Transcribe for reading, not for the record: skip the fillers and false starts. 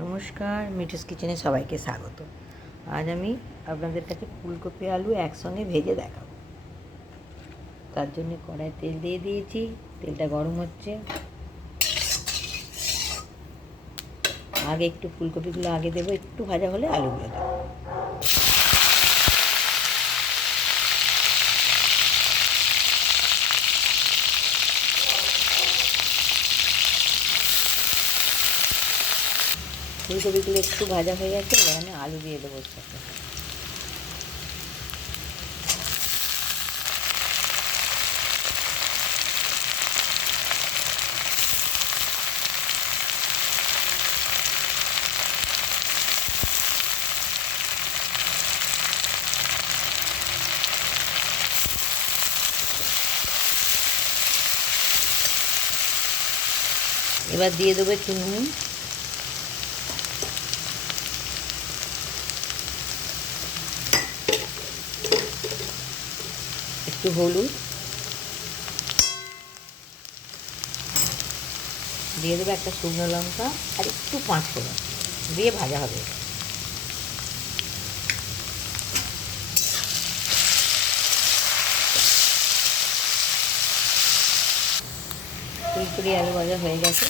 নমস্কার, মিঠুস কিচেনে সবাইকে স্বাগত। আজ আমি আপনাদের কাছে ফুলকপি আলু একসঙ্গে ভেজে দেখাবো। তার জন্য কড়াই তেল দিয়ে দিয়েছি, তেলটা গরম হচ্ছে। আগে একটু ফুলকপিগুলো আগে দেবো, একটু ভাজা হলে আলুগুলো দেবো। ফুলকপিগুলো একটু ভাজা হয়ে গেছে, এবার আমি আলু দিয়ে দেবো সাথে। এবার দিয়ে দেবো একটু নুন, একটু হলুদ, দিয়ে দেবো একটা শুকনো লঙ্কা আর একটু পাঁচ ফোড়ন দিয়ে ভাজা হবে। ফুলকপি আলু ভাজা হয়ে গেছে।